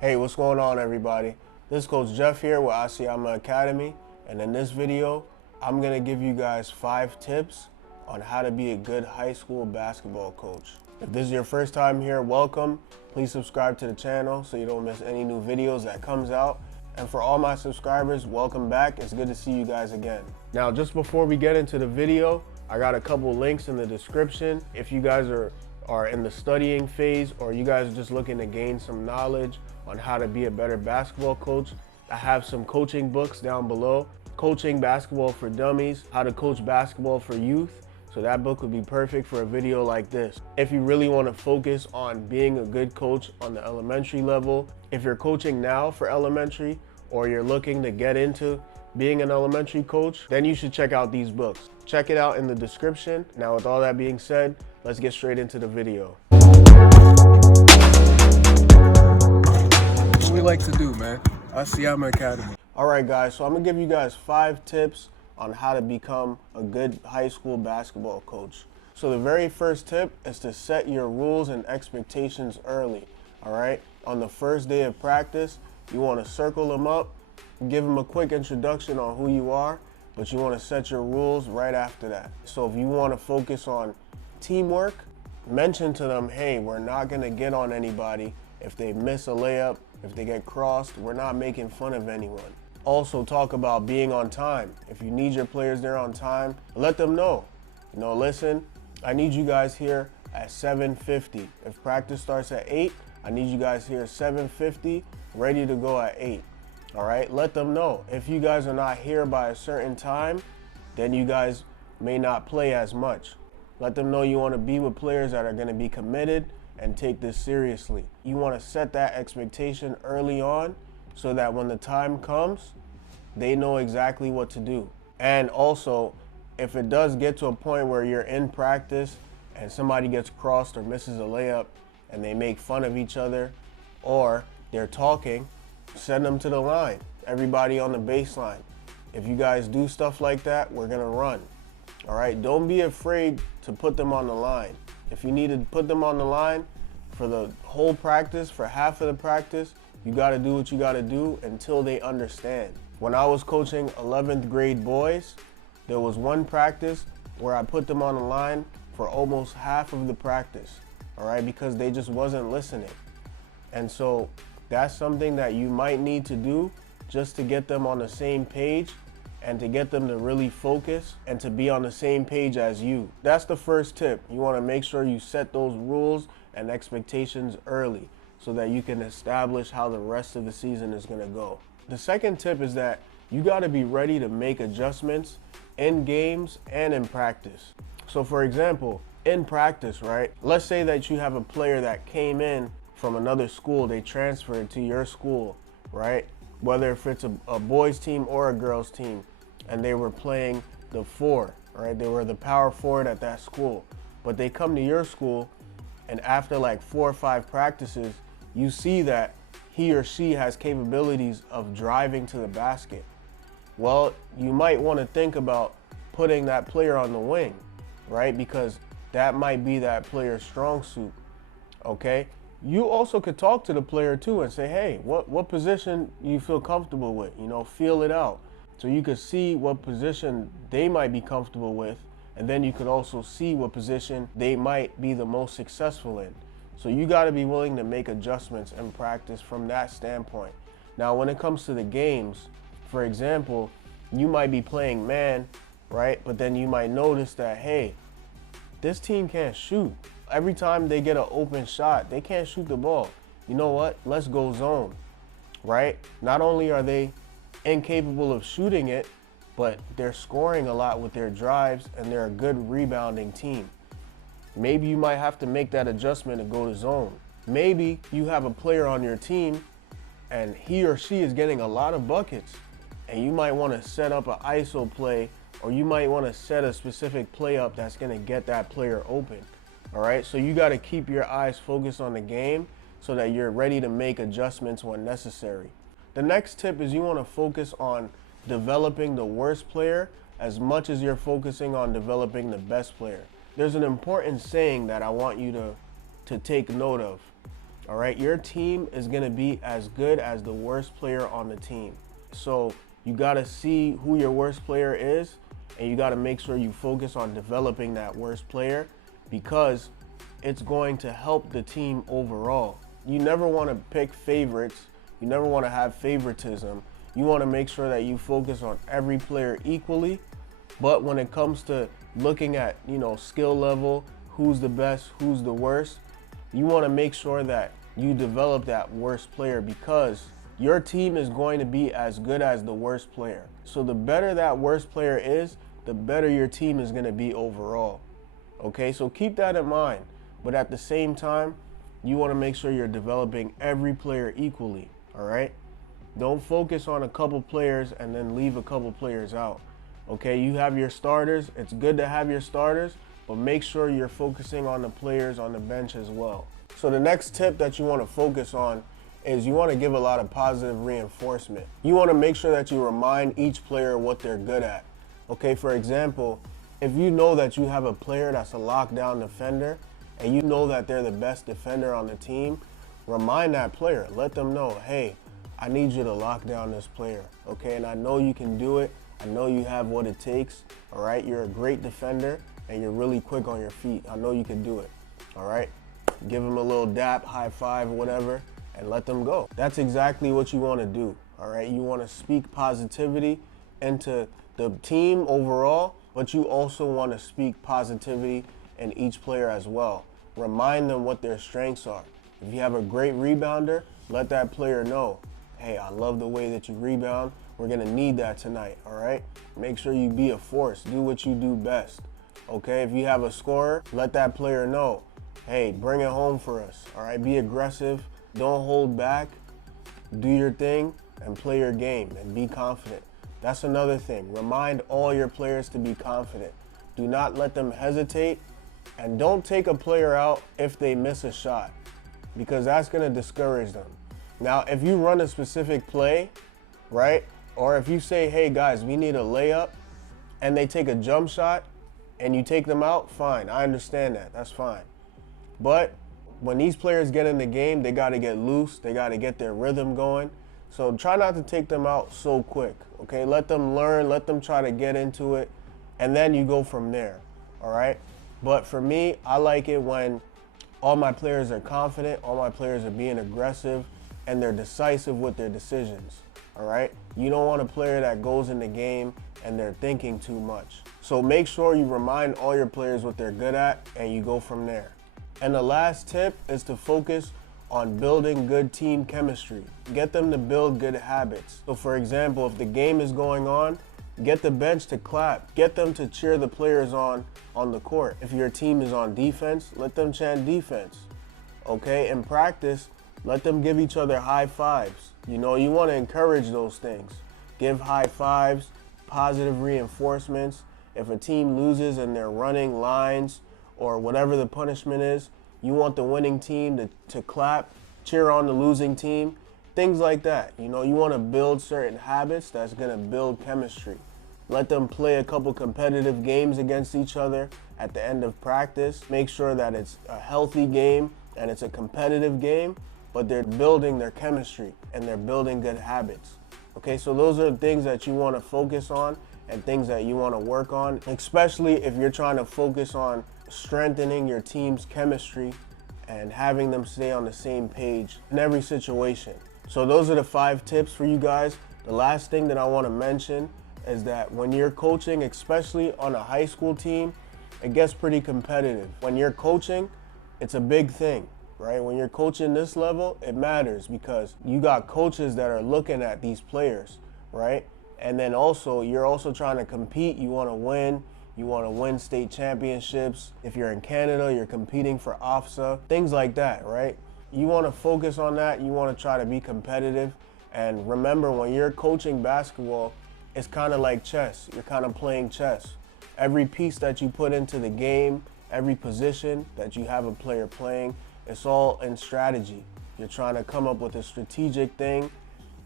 Hey, what's going on, everybody? This is Coach Jeff here with Asiamah Academy, and in this video, I'm gonna give you guys 5 tips on how to be a good high school basketball coach. If this is your first time here, welcome. Please subscribe to the channel so you don't miss any new videos that comes out. And for all my subscribers, welcome back. It's good to see you guys again. Now, just before we get into the video, I got a couple links in the description. If you guys are in the studying phase, or you guys are just looking to gain some knowledge on how to be a better basketball coach, I have some coaching books down below. Coaching Basketball for Dummies, How to Coach Basketball for Youth. So that book would be perfect for a video like this. If you really want to focus on being a good coach on the elementary level, if you're coaching now for elementary, or you're looking to get into being an elementary coach, then you should check out these books. Check it out in the description. Now, with all that being said, let's get straight into the video. What we like to do, man. Asiamah Academy. All right, guys, so I'm gonna give you guys 5 tips on how to become a good high school basketball coach. So the very first tip is to set your rules and expectations early, all right? On the first day of practice, you wanna circle them up, give them a quick introduction on who you are, but you wanna set your rules right after that. So if you wanna focus on teamwork, mention to them, hey, we're not gonna get on anybody if they miss a layup, if they get crossed, we're not making fun of anyone. Also talk about being on time. If you need your players there on time, let them know. You know, listen, I need you guys here at 7:50. If practice starts at 8, I need you guys here at 7:50, ready to go at 8. All right, let them know. If you guys are not here by a certain time, then you guys may not play as much. Let them know you want to be with players that are going to be committed and take this seriously. You want to set that expectation early on so that when the time comes, they know exactly what to do. And also, if it does get to a point where you're in practice and somebody gets crossed or misses a layup and they make fun of each other or they're talking, send them to the line. Everybody on the baseline. If you guys do stuff like that, we're gonna run. All right, don't be afraid to put them on the line. If you need to put them on the line for the whole practice, for half of the practice, you gotta do what you gotta do until they understand. When I was coaching 11th grade boys, there was one practice where I put them on the line for almost half of the practice, all right, because they just wasn't listening. And so that's something that you might need to do just to get them on the same page and to get them to really focus and to be on the same page as you. That's the first tip. You want to make sure you set those rules and expectations early so that you can establish how the rest of the season is going to go. The second tip is that you got to be ready to make adjustments in games and in practice. So for example, in practice, right? Let's say that you have a player that came in from another school, they transferred to your school, right? Whether if it's a boys team or a girls team, and they were playing the 4, right? They were the power forward at that school, but they come to your school, and after like 4 or 5 practices, you see that he or she has capabilities of driving to the basket. Well, you might want to think about putting that player on the wing, right? Because that might be that player's strong suit, okay? You also could talk to the player too and say, hey, what position you feel comfortable with? You know, feel it out. So you could see what position they might be comfortable with, and then you could also see what position they might be the most successful in. So you got to be willing to make adjustments in practice from that standpoint. Now, when it comes to the games, for example, you might be playing man, right? But then you might notice that, hey, this team can't shoot. Every time they get an open shot, they can't shoot the ball. You know what? Let's go zone, right? Not only are they incapable of shooting it, but they're scoring a lot with their drives, and they're a good rebounding team. Maybe you might have to make that adjustment and go to zone. Maybe you have a player on your team and he or she is getting a lot of buckets, and you might want to set up an ISO play, or you might want to set a specific play up that's going to get that player open. All right, so you got to keep your eyes focused on the game so that you're ready to make adjustments when necessary. The next tip is you want to focus on developing the worst player as much as you're focusing on developing the best player. There's an important saying that I want you to take note of. All right, your team is going to be as good as the worst player on the team. So you got to see who your worst player is, and you got to make sure you focus on developing that worst player, because it's going to help the team overall. You never want to pick favorites. You never want to have favoritism. You want to make sure that you focus on every player equally. But when it comes to looking at, skill level, who's the best, who's the worst, you want to make sure that you develop that worst player, because your team is going to be as good as the worst player. So the better that worst player is, the better your team is going to be overall. Okay, so keep that in mind. But at the same time, you want to make sure you're developing every player equally, all right? Don't focus on a couple players and then leave a couple players out. Okay, you have your starters. It's good to have your starters, but make sure you're focusing on the players on the bench as well. So the next tip that you want to focus on is you want to give a lot of positive reinforcement. You want to make sure that you remind each player what they're good at. Okay, for example, if you know that you have a player that's a lockdown defender and you know that they're the best defender on the team, remind that player. Let them know, hey, I need you to lock down this player, okay? And I know you can do it. I know you have what it takes, all right? You're a great defender and you're really quick on your feet. I know you can do it, all right? Give them a little dap, high five, whatever, and let them go. That's exactly what you want to do, all right? You want to speak positivity into the team overall, but you also want to speak positivity in each player as well. Remind them what their strengths are. If you have a great rebounder, let that player know, hey, I love the way that you rebound. We're going to need that tonight, all right? Make sure you be a force. Do what you do best, okay? If you have a scorer, let that player know, hey, bring it home for us, all right? Be aggressive. Don't hold back. Do your thing and play your game and be confident. That's another thing. Remind all your players to be confident. Do not let them hesitate, and don't take a player out if they miss a shot, because that's going to discourage them. Now, if you run a specific play, right, or if you say, hey guys, we need a layup, and they take a jump shot and you take them out, fine, I understand that, that's fine. But when these players get in the game, they got to get loose, they got to get their rhythm going. So try not to take them out so quick, okay? Let them learn, let them try to get into it, and then you go from there, all right? But for me, I like it when all my players are confident, all my players are being aggressive, and they're decisive with their decisions, all right? You don't want a player that goes in the game and they're thinking too much. So make sure you remind all your players what they're good at, and you go from there. And the last tip is to focus on building good team chemistry. Get them to build good habits. So for example, if the game is going on, get the bench to clap. Get them to cheer the players on the court. If your team is on defense, let them chant defense. Okay, in practice, let them give each other high fives. You want to encourage those things. Give high fives, positive reinforcements. If a team loses and they're running lines or whatever the punishment is, you want the winning team to clap, cheer on the losing team, things like that. You want to build certain habits that's going to build chemistry. Let them play a couple competitive games against each other at the end of practice. Make sure that it's a healthy game and it's a competitive game, but they're building their chemistry and they're building good habits. Okay, so those are the things that you want to focus on and things that you want to work on, especially if you're trying to focus on strengthening your team's chemistry and having them stay on the same page in every situation. So those are the 5 tips for you guys. The last thing that I want to mention is that when you're coaching, especially on a high school team, it gets pretty competitive. When you're coaching, it's a big thing, right? When you're coaching this level, it matters because you got coaches that are looking at these players, right? And then also, you're also trying to compete. You want to win. You want to win state championships. If you're in Canada, you're competing for OFSA, things like that, right? You want to focus on that. You want to try to be competitive. And remember, when you're coaching basketball, it's kind of like chess. You're kind of playing chess. Every piece that you put into the game, every position that you have a player playing, it's all in strategy. You're trying to come up with a strategic thing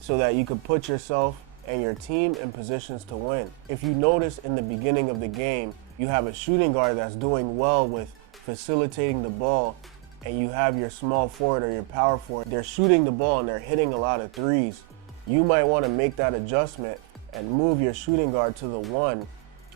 so that you can put yourself and your team in positions to win. If you notice in the beginning of the game, you have a shooting guard that's doing well with facilitating the ball and you have your small forward or your power forward, they're shooting the ball and they're hitting a lot of threes, you might want to make that adjustment and move your shooting guard to the 1,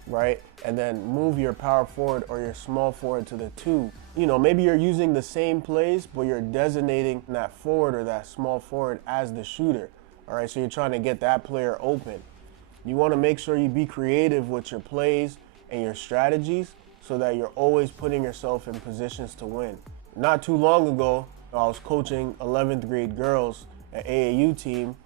right? And then move your power forward or your small forward to the 2. You know, maybe you're using the same plays, but you're designating that forward or that small forward as the shooter. All right, so you're trying to get that player open. You want to make sure you be creative with your plays and your strategies so that you're always putting yourself in positions to win. Not too long ago, I was coaching 11th grade girls, an AAU team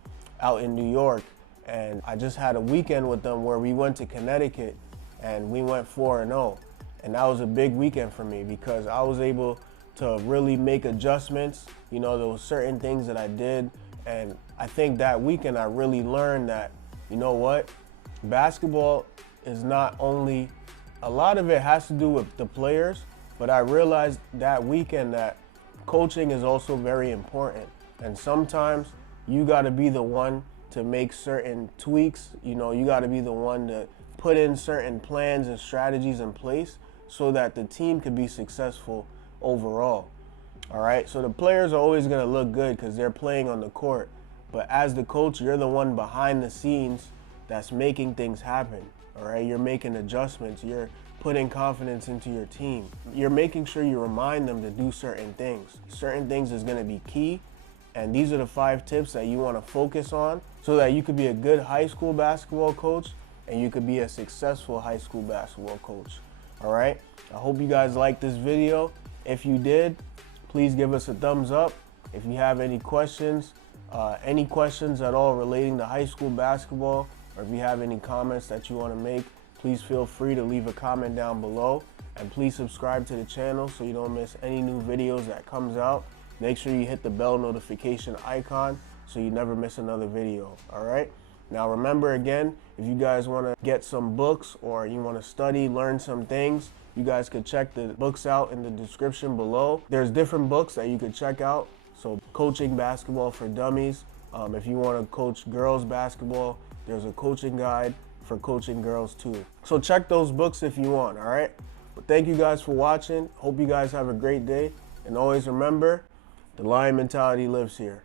out in New York, and I just had a weekend with them where we went to Connecticut and we went 4-0. And that was a big weekend for me because I was able to really make adjustments. You know, there were certain things that I did, and I think that weekend I really learned that, you know what, basketball is not only, a lot of it has to do with the players, but I realized that weekend that coaching is also very important. And sometimes you got to be the one to make certain tweaks. You know, you got to be the one to put in certain plans and strategies in place so that the team could be successful overall. All right, so the players are always going to look good because they're playing on the court. But as the coach, you're the one behind the scenes that's making things happen. All right, you're making adjustments. You're putting confidence into your team. You're making sure you remind them to do certain things. Certain things is going to be key. And these are the 5 tips that you want to focus on so that you could be a good high school basketball coach and you could be a successful high school basketball coach. All right, I hope you guys liked this video. If you did, please give us a thumbs up. If you have any questions at all relating to high school basketball, or if you have any comments that you want to make, please feel free to leave a comment down below. And please subscribe to the channel so you don't miss any new videos that comes out. Make sure you hit the bell notification icon so you never miss another video, all right? Now remember again, if you guys want to get some books or you want to study, learn some things, you guys could check the books out in the description below. There's different books that you could check out. So Coaching Basketball for Dummies. If you want to coach girls basketball, there's a coaching guide for coaching girls too. So check those books if you want, all right? But thank you guys for watching. Hope you guys have a great day. And always remember, the lion mentality lives here.